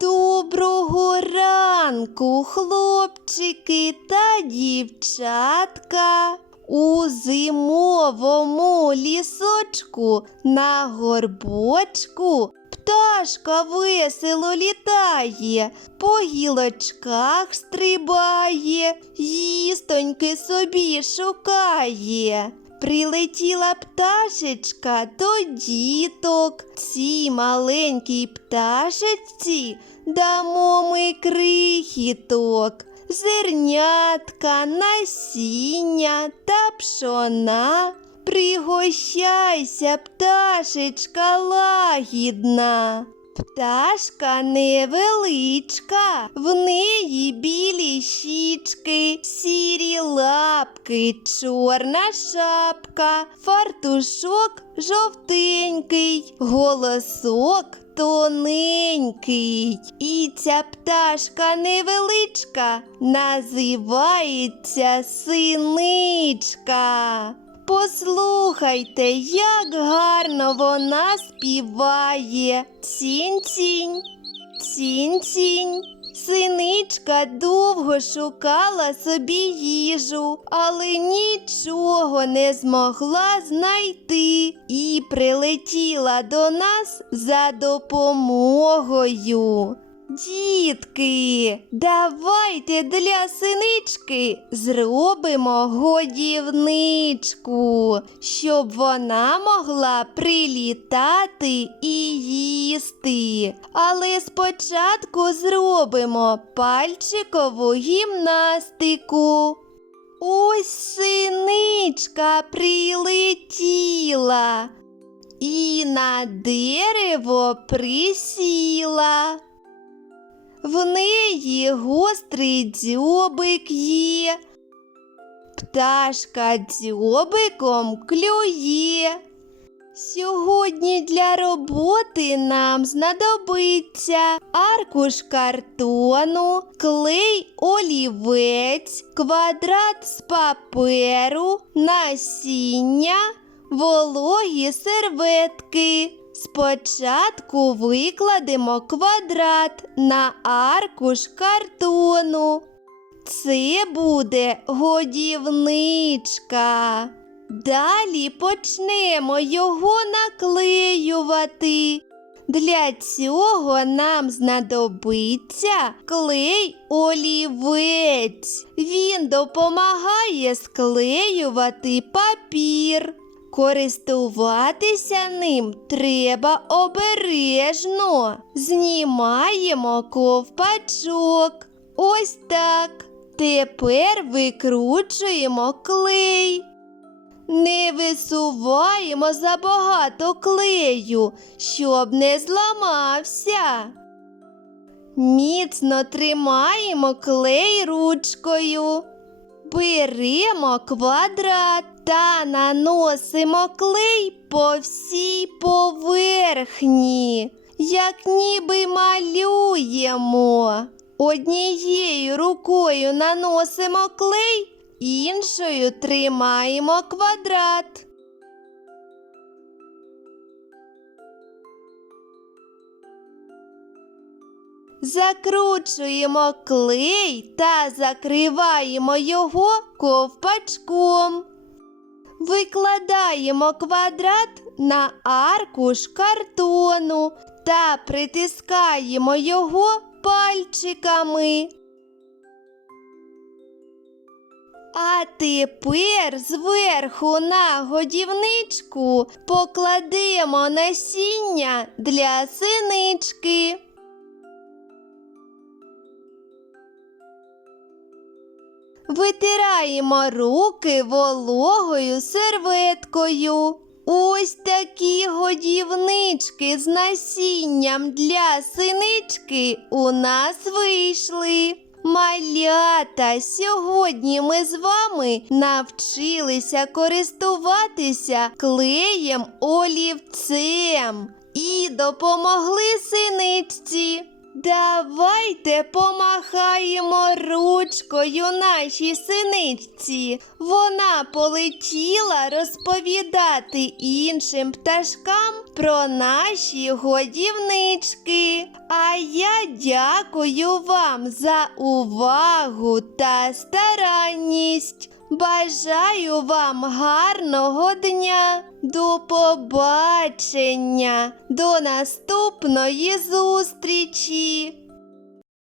Доброго ранку, хлопчики та дівчатка. У зимовому лісочку на горбочку пташка весело літає, по гілочках стрибає, їстоньки собі шукає. Прилетіла пташечка до діток. Цій маленькій пташечці дамо ми крихіток, зернятка, насіння та пшона. Пригощайся, пташечка лагідна. Пташка невеличка, в неї білі щічки, сірі лапки, чорна шапка, фартушок жовтенький, голосок тоненький. І ця пташка невеличка називається синичка. Послухайте, як гарно вона співає. Цінь-цінь, цінь-цінь. Синичка довго шукала собі їжу, але нічого не змогла знайти і прилетіла до нас за допомогою. Дітки, давайте для синички зробимо годівничку, щоб вона могла прилітати і їсти. Але спочатку зробимо пальчикову гімнастику. Ось синичка прилетіла і на дерево присіла. В неї гострий дзьобик є. Пташка дзьобиком клює. Сьогодні для роботи нам знадобиться аркуш картону, клей олівець, квадрат з паперу, насіння, вологі серветки. Спочатку викладемо квадрат на аркуш картону. Це буде годівничка. Далі почнемо його наклеювати. Для цього нам знадобиться клей олівець. Він допомагає склеювати папір. Користуватися ним треба обережно. Знімаємо ковпачок. Ось так. Тепер викручуємо клей. Не висуваємо забагато клею, щоб не зламався. Міцно тримаємо клей ручкою. Беремо квадрат та наносимо клей по всій поверхні, як ніби малюємо. Однією рукою наносимо клей, іншою тримаємо квадрат. Закручуємо клей та закриваємо його ковпачком. Викладаємо квадрат на аркуш картону та притискаємо його пальчиками. А тепер зверху на годівничку покладемо насіння для синички. Витираємо руки вологою серветкою. Ось такі годівнички з насінням для синички у нас вийшли. Малята, сьогодні ми з вами навчилися користуватися клеєм олівцем і допомогли синичці. Давайте помахаємо ручкою нашій синичці. Вона полетіла розповідати іншим пташкам про наші годівнички. А я дякую вам за увагу та старанність. Бажаю вам гарного дня. До побачення, до наступної зустрічі.